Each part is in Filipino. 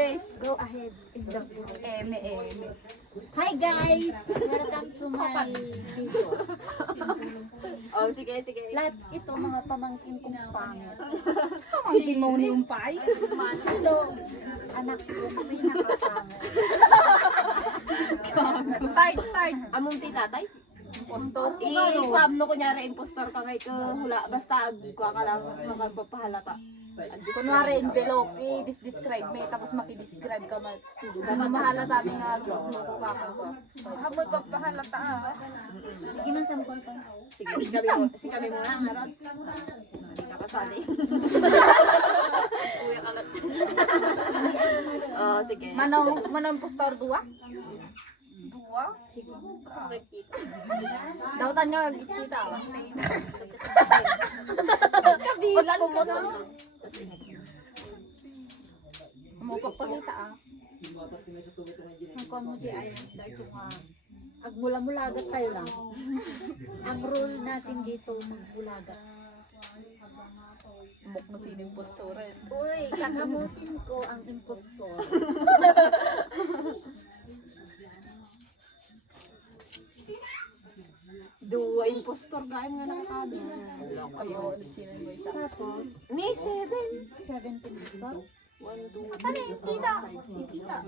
Guys, go ahead. Eme, eme. Hi guys! Welcome to my video. Oh, sige, sige. Lahat ito mga pamangkin kong pangit. Hindi mo ni umpay. Ito, anak ko na pinakasama. Start, start. Among ti tatay? Impostor. I-swab no kunyari impostor ka ngay ka hula basta agwa ka lang makagpapahalata. Kunwari, envelope, i-describe me, tapos makidescribe ka mat. Dapat mahalata group mo kung kakagawa. Hamod pa pahalata ah. Sige man sa mga pa. Sige, si kami mo, si kami muna harap. Nakasali. Uwi kalat. Oh, sige. Manong, manong impostor duwa? Sige. Gusto ko kita. Daw tanya kita. Wala ko mo to. Mo papakita ah. Ang kon mo di ay dahil nga agmula-mulagat tayo lang. Ang rule natin dito magbulagat. Muk na sino impostor eh. Uy, kakamutin ko ang impostor. Dua impostor ga nga nakakabi. Kayo, sino yung isa? Tapos, Ni seven. 17 impostor. One, two, yung kita? Kita.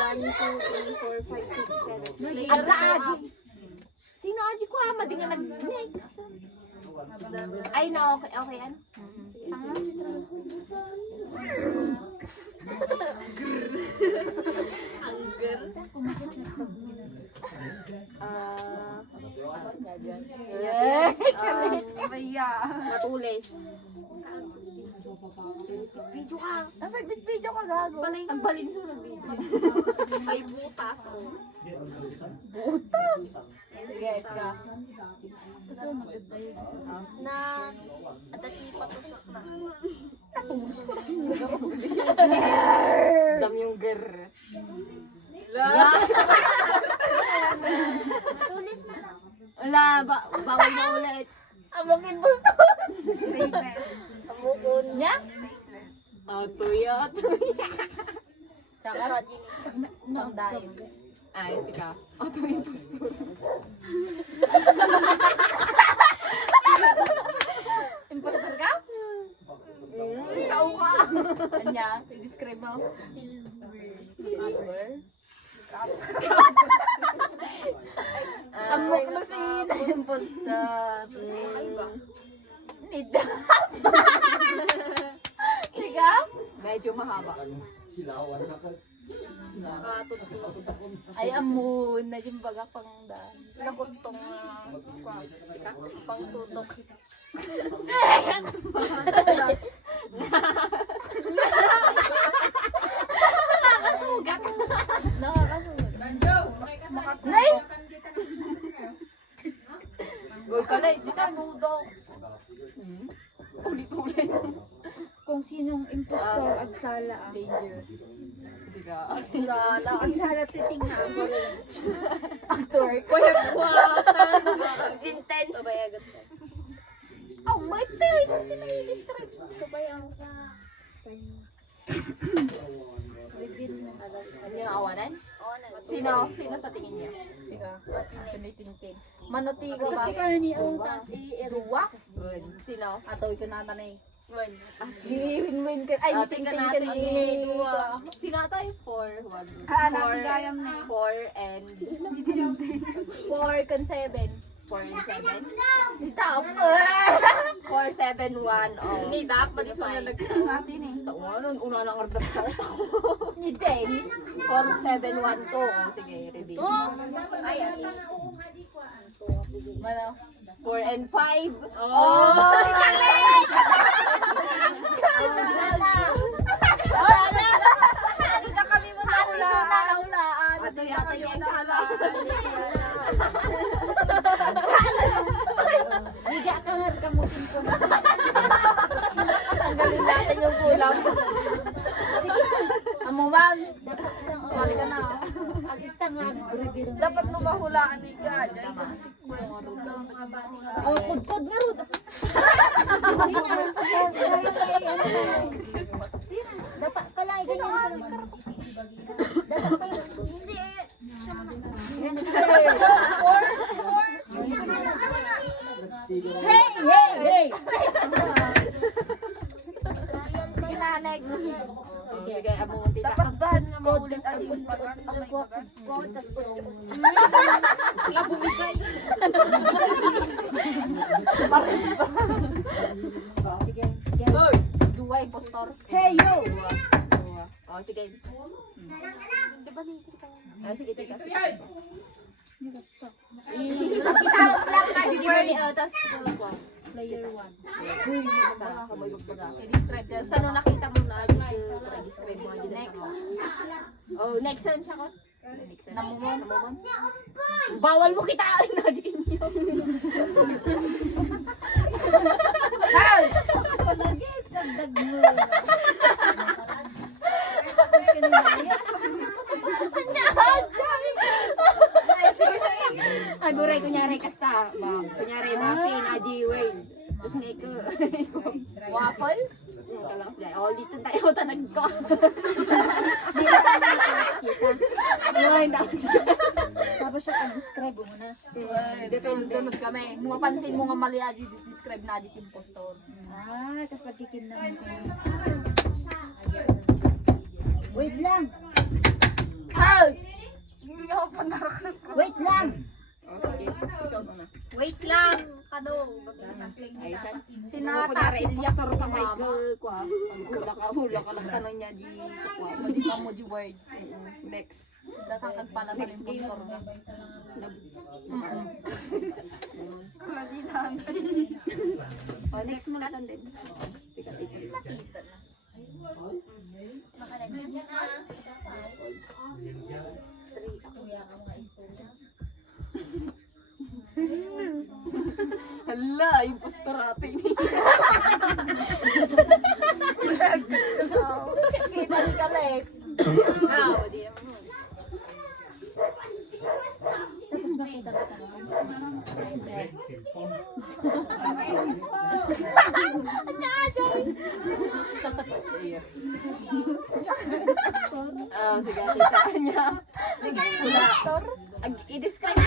One, two, three, four, five, six, seven. Nag- Aga, Aji. Sino Aji ko ama? Di nga nag-next. Ay, na okay. Okay, ano? Angger. Ah, Maya. matulis. Video ka. Dapat video ka gago. Balay ang balinsunod video. Ay, butas, oh. Sige, ka. Kasi magdadayo sa. Na, adati patusok na. Dam yung ger. Tulis na lang. Wala, ba, bawal na ulit. Among impostor. Amukon niya? Tuya. Tsaka, nang dahil. Ay, sika. Tuya impostor. Ka? Mm, sa uka. Kanya, i-describe mo. Silver. Amok na si impostor. Need. Sige. Medyo mahaba. Ay, amon. Na yung baga pang da. Nakutong uh, pang tutok. Nakakasugat. Nay! Huwag ka lang, sika. Ulit-ulit. Kung sinong impostor at sala ang Dangerous. Sika. Sala. Ang sala titingnan ako rin. Actor. Kuya buwatan. Intent. Babayagan ka. Oh, my God! Hindi na i-describe. Sabayan ka. Na. Ano yung awanan? Sino? Sino sa tingin niya? Sige. Tinitintin. Manotigo Kasi ka. ka ni ang tas i-eruwa. Good. Sino? Ato, ikaw na tanay. Win-win ka. Ay, Ating ka niting-ting natin. ka Ini, ni. dua. Sino tayo? Four. One. Ah, Four. natigayam na. Four and... Four kan seven. Four and seven? Top. Four, seven, one. Oh. Ni, dapat pati sa mga nagsasabi. Natin eh. Ito, ano, una nang order. Ni Deng. Four, seven, one, two. Oh, sige, reveal. Ay, ay. Mano? Four and five. Oh! Ano Tanggalin natin yung kulam. Sige. Amo ma'am. Dapat lang. Sumali ka na. Reveal na. Dapat numahulaan ni ka. Diyan ka Oh, kudkod nga ro. Dapat kalay. may ganyan ka naman. Dapat pa yun. Hindi. Hey, hey, Dapat dahan nga maulit ang pagkat ang pagkat. Sige. Hoy! Duwa, impostor. Hey, yo! Oh, sige. Diba litin ka? Ah, sige, tita. Isabot lang na si Bernie. Oh, tas, uh, Player 1. Uy, basta. Kamoy magbaga. I-describe ka. Basta nung nakita mo na, describe mo. Next. Oh, next time siya ko. Namumon. Bawal mo kitain na, Jin yun. Palagis, dagdag mo. Ay, buray, kunyari, kasta. Ba, kunyari, muffin, aji, wave. Tapos nga ikaw. Waffles? Hmm, kalakas dahil. Oh, dito tayo, tanag ko. Ay, tapos. Tapos siya pag-describe mo na. Hindi, sunod kami. Mapansin mo nga mali aji, describe na aji impostor. Ah, tapos nagkikin naman kayo. Wait lang! Ay! Wait lang! Oh, sige. Ikaw muna. Wait lang! Kano? Ay, san? Sinata, silyak, impostor ka kay kwa. Hula ka, hula ka lang tanong niya di. Hindi pa mo di word. Next. Datang pala ng Next game. impostor na. Oh, next mo natin din. Sige, tita. Nakita na. Hala, impostor natin. Kita ni Kalet. Ah, di mo. Tapos makita ka naman. Ah, sige, niya. Hula. Ag- I-describe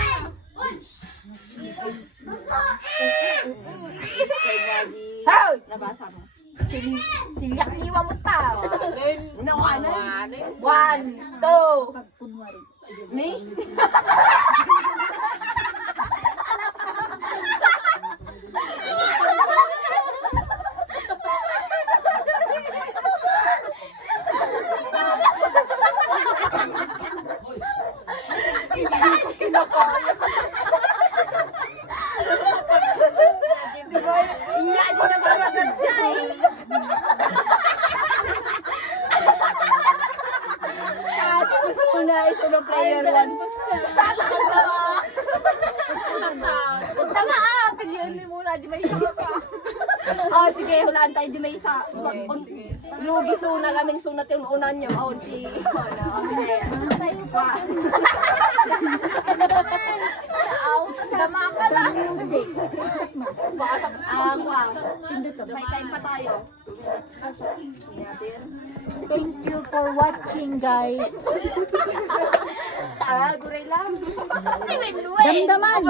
Hoy! nabasa mo. Sil silyak niwa mo ta. Nawanan. One, two. Pag kunwari. Ni? Inya di nabasa ka siya eh. Kasi gusto mo na player one. Sala ka sama. Tama ah, pilihan mo muna, di ba isa ka? Oh, sige, hulaan tayo di may isa. Un- Lugi suna kaming sunat yung unan niyo. Oh, si... Ano, oh, sige. Wa. Aw, sa tama ka lang. Music. Ah, wa. Pindot ka. May time pa tayo. Thank you for watching, guys. Ah, guray lang. Damdaman!